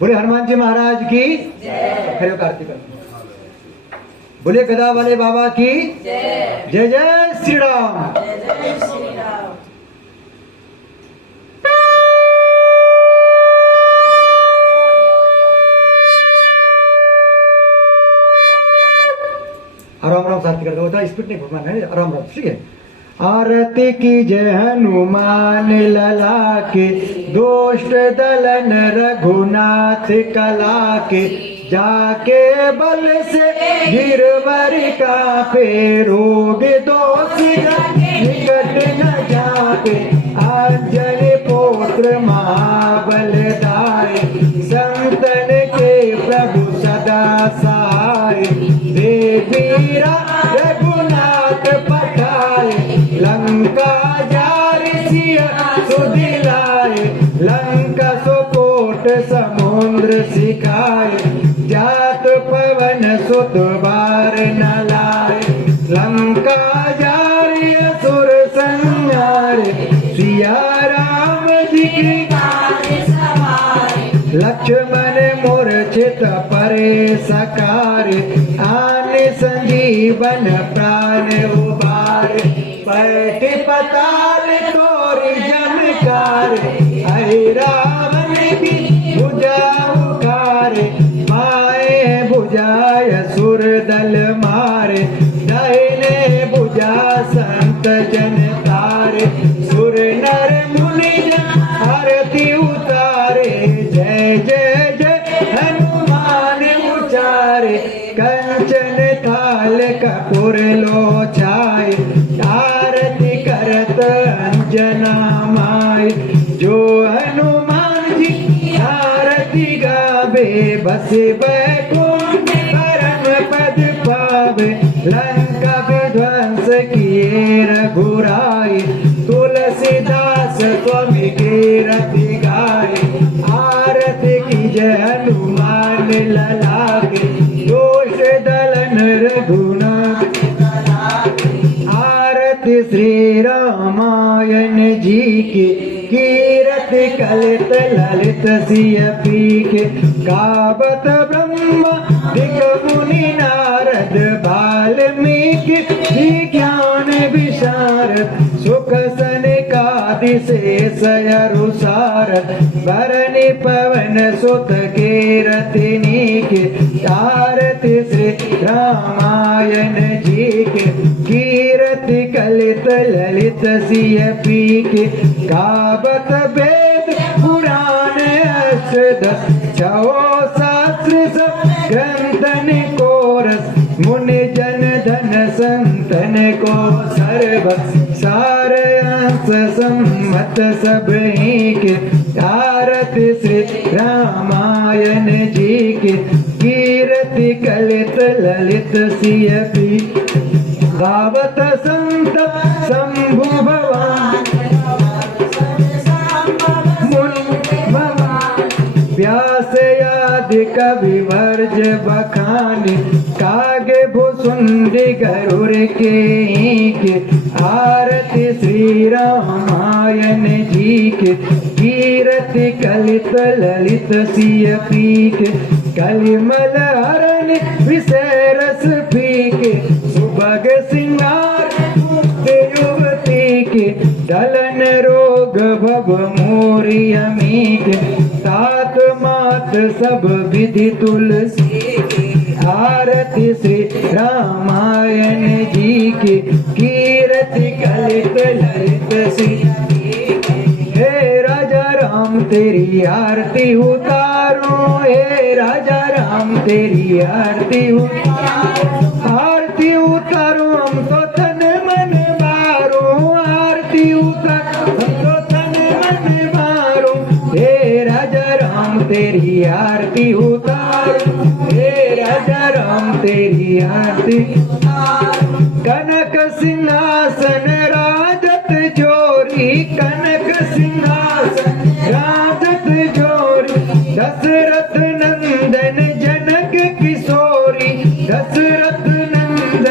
बोले हनुमान जी महाराज की जय। कार्तिक बोले गदा वाले बाबा की जय। जय जय श्री राम। जय श्री राम। आराम आराम साथ करते होता स्पीड नहीं घुमाना है, आराम आराम। ठीक है। आरती की जय हनुमान लला के, दोष्ट दलन रघुनाथ कला के, जाके बल से गिरवर कापे, रोग दोष निकट न जाके, अंजनी पुत्र महाबल दाय, संतन के प्रभु सदा सहाय, देवीरा रघुनाथ पठाए, लंका जारि सिया सुदिलाए, लंका सुकोट समुद्र सिखाए, जात पवन सुत बार न लाए, लंका जारि असुर संहारे, सिया राम जी की लक्ष्मण मूर्छित परे सकारे, आन संजीवन प्राण उबारे, पैठ पताल तोरि जमकार, हरि रावण की भुजा उखारे, बाएं भुजाय सुर दल मारे, दाहिने भुजा संत जन तारे, सुर नर मुनि जन आरती उतारे, जय जय जय हनुमान उचारे, कंचन थाल कपूर लोचाए, आरती करत अंजना माय, जो हनुमान जी आरती गावे, बस बैकुंठ परम पद पावे, लंका विध्वंस किए रघुराई, तुलसीदास स्वामी की रति गाए, आरती की जय हनुमान लला के, दोष दलन रघुनाथ, आरती श्री रामायण जी की, कीरति कलित ललित सिय पीके, गावत ब्रह्मा दिक मुनि नारद, वाल्मीकि ज्ञान विशारद, सुख सनकादि शेष अरुसार, भरनि पवन सुत कीरति नीके, आरती श्री रामायण जी के, कीरति कलित ललित सिय पीके, गावत वेद पुराण अष्टदश, छो शास्त्र सब ग्रंथन को रस, मुनि जन धन संतन को सर्वस, सार अंश सम्मत सब ही के, आरती श्री रामायण जी के, कीरति कलित ललित सिय पी, गावत संत शंभु भगवान, व्यास आदि कवि वर्ज बखानी, कागे भुसुंडी गरुड़ के, आरती श्री रामायण जी के, कीरति कलित ललित सिय पीके, कलिमल हरण विषय रस पीके, सुभग सिंगार युवती के, दलन रोग भव मोरी अमीके, तात मात सब विधि तुलसी के, आरती श्री रामायण जी के, कीरति कलित ललित सिय पीके, हे राजा राम तेरी आरती उतारो, हे राजा राम तेरी आरती उतारो, आरती उतारो हम तो तन मन मारो, आरती उतारो हम तो तन मन मारो, हे राजा राम तेरी आरती उतारो, हे राजा राम तेरी आरती उतारो, कनक सिंहासन राजत जोरी, कनक सिंहासन राजत जोरी, दशरथ नंदन जनक किशोरी, दशरथ नंदन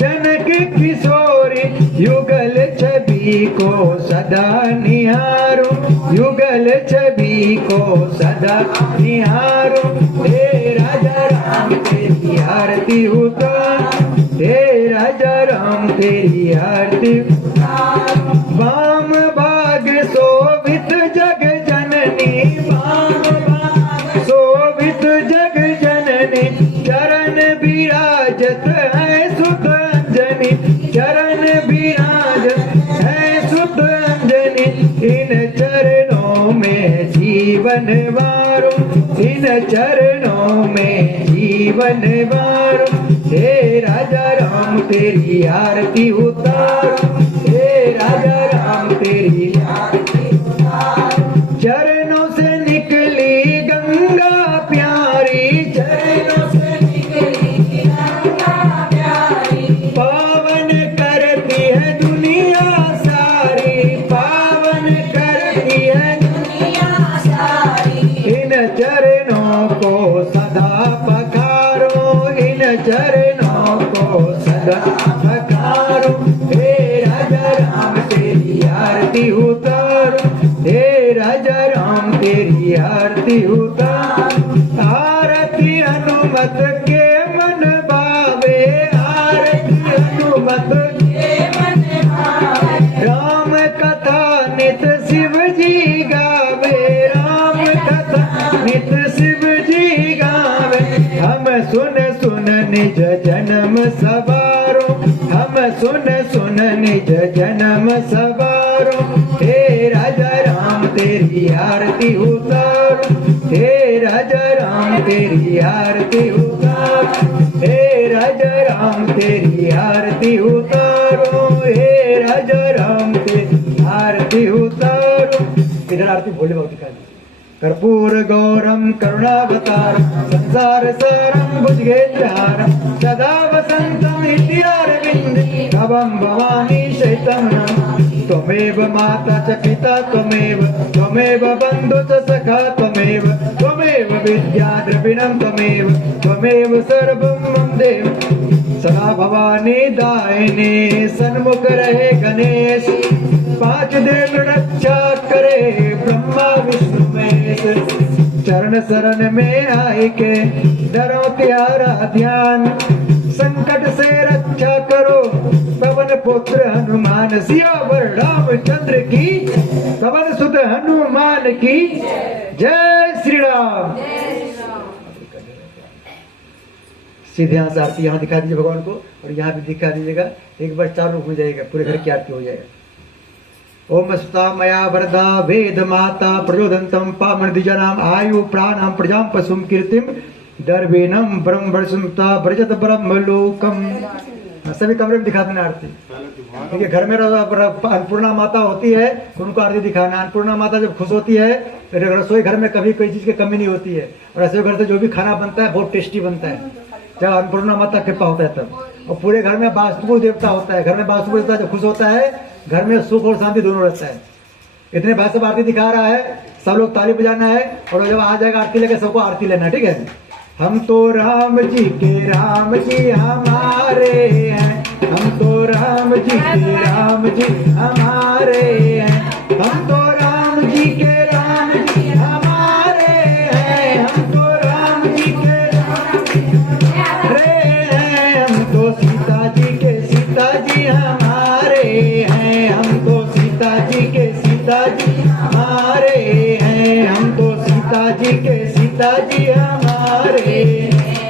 जनक किशोरी, युगल छवि को सदा निहारो, युगल छवि आरती को सदा निहारूं, हे राजा राम तेरी आरती उतारूं, हे राजा राम तेरी आरती उतारूं। वाम भाग शोभित जग जननी, वाम भाग शोभित जग जननी, चरण विराजत है सुत अंजनी, चरण विराजत है सुत अंजनी। इन चरणों में जीवन वारूं, इन चरणों में जीवन वारूं, हे राजा राम तेरी आरती उतारूं, हे राजा राम तेरी आरती उतारूं। चरणों से निकली गंगा प्यारी, चरणों से निकली गंगा प्यारी, पावन करती है दुनिया सारी, पावन करती है दुनिया सारी। इन चरणों को सदा पखारो, इन चरणों को सदा पखारो, हे राजा राम तेरी आरती उतारो, हे राजा राम तेरी आरती उतारो। आरती हनुमत के मन भावे, आरती हनुमत के मन भावे, राम कथा नित शिव जी गावे, राम कथा नित शिव जी गावे। हम सुन सुन निज जन्म सवारो, हम सुन सुन निज जन्म सवारो, हे राजा राम तेरी आरती उतारो, हे राजा राम तेरी आरती उतारो, हे राजा राम तेरी आरती उतारो, हे राजा राम तेरी आरती उतारो। इधर आरती भोले बाबा की कर्पूर गौरम करुणावतारम, संसार सारम भुजगेन्द्रहारम, सदा वसंतम हृदयारविंदे, भवं भवानी शैतं नमामि। त्वमेव माता च पिता त्वमेव, त्वमेव बन्धु च सखा त्वमेव, त्वमेव विद्या द्रविणं त्वमेव, त्वमेव सर्वं मम देव। सदा भवानी दायिनी, सन्मुख रहे गणेश, पांच देव रक्षा करे ब्रह्मा विष्णु महेश। चरण शरण में आए के डरो त्यारा ध्यान, संकट से रक्षा करो पवन पुत्र हनुमान। सियावर रामचंद्र की, पवन सुत हनुमान की जय श्री राम। सीधे यहाँ से आरती यहाँ दिखा दीजिए भगवान को, और यहाँ भी दिखा दीजिएगा। एक बार चारों हो जाएगा, पूरे घर की आरती हो जाएगा। ओम सुता मया वरदा वेद माता प्रचोदन्तं पावन द्विजनाम आयु प्राणां प्रजां पशुं कीर्तिं दर्वेणं ब्रह्मणसुता ब्रजत ब्रह्मलोकम। सभी कमरे में दिखा देना आरती, क्योंकि घर में अन्नपूर्णा माता होती है, उनको आरती दिखाना। अन्नपूर्णा माता जब खुश होती है तो रसोई घर में कभी कोई चीज की कमी नहीं होती है, और रसोई घर से जो भी खाना बनता है बहुत टेस्टी बनता है जब अन्नपूर्णा माता कृपा होता है तब। और पूरे घर में वास्तु देवता होता है, घर में वास्तु देवता जब खुश होता है घर में सुख और शांति दोनों रहता है। इतने भाई सब आरती दिखा रहा है, सब लोग ताली बजाना है, और जब आ जाएगा आरती लेके सबको आरती लेना, ठीक है। हम तो राम जी के राम जी हमारे हैं, हम तो राम जी के राम जी हमारे हैं, हम तो राम जी के राम जी हमारे हैं, हम तो राम जी के राम जी हमारे हैं, हम तो सीता जी के सीता जी हमारे हैं, हम तो सीता जी के सीता जी हमारे हैं, हम तो सीता जी के सीता जी हमारे,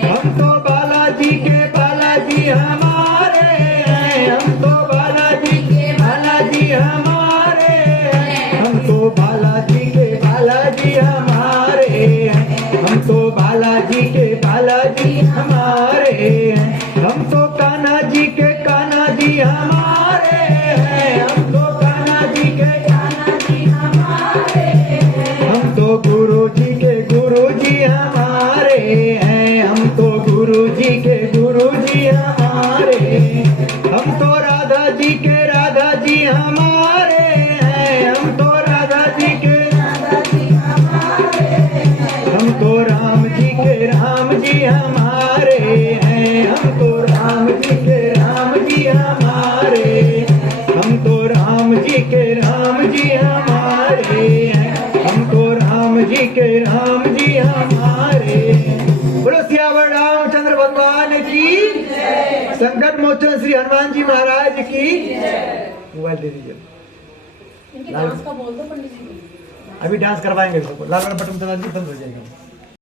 हम तो बालाजी के बालाजी हमारे हैं, हम तो बालाजी के बालाजी हमारे हैं, हम तो बालाजी के बालाजी हमारे हैं, हम तो बालाजी के बालाजी हमारे हैं, हम तो कान्हा जी के कान्हा जी हमारे हैं, हम तो कान्हा जी के कान्हा जी हमारे हैं, हम तो गुरु जी के गुरु जी हमारे हैं, हम तो गुरु जी के गुरु जी हमारे, हम तो राधा जी के राधा जी हमारे हैं, हम तो राधा जी के राधा जी हमारे हैं, हम तो राम जी के राम जी हमारे हैं, हम तो राम जी के राम जी हमारे, हम तो राम जी के राम जी हमारे हैं, हम तो राम भगवान की, संकट मोचन श्री हनुमान जी महाराज की। मोबाइल दे दीजिए। इनके डांस का बोल दो पंडित जी को। अभी डांस करवाएंगे सबको। लाल वाला बटन दबा दीजिए, बंद हो जाएगा।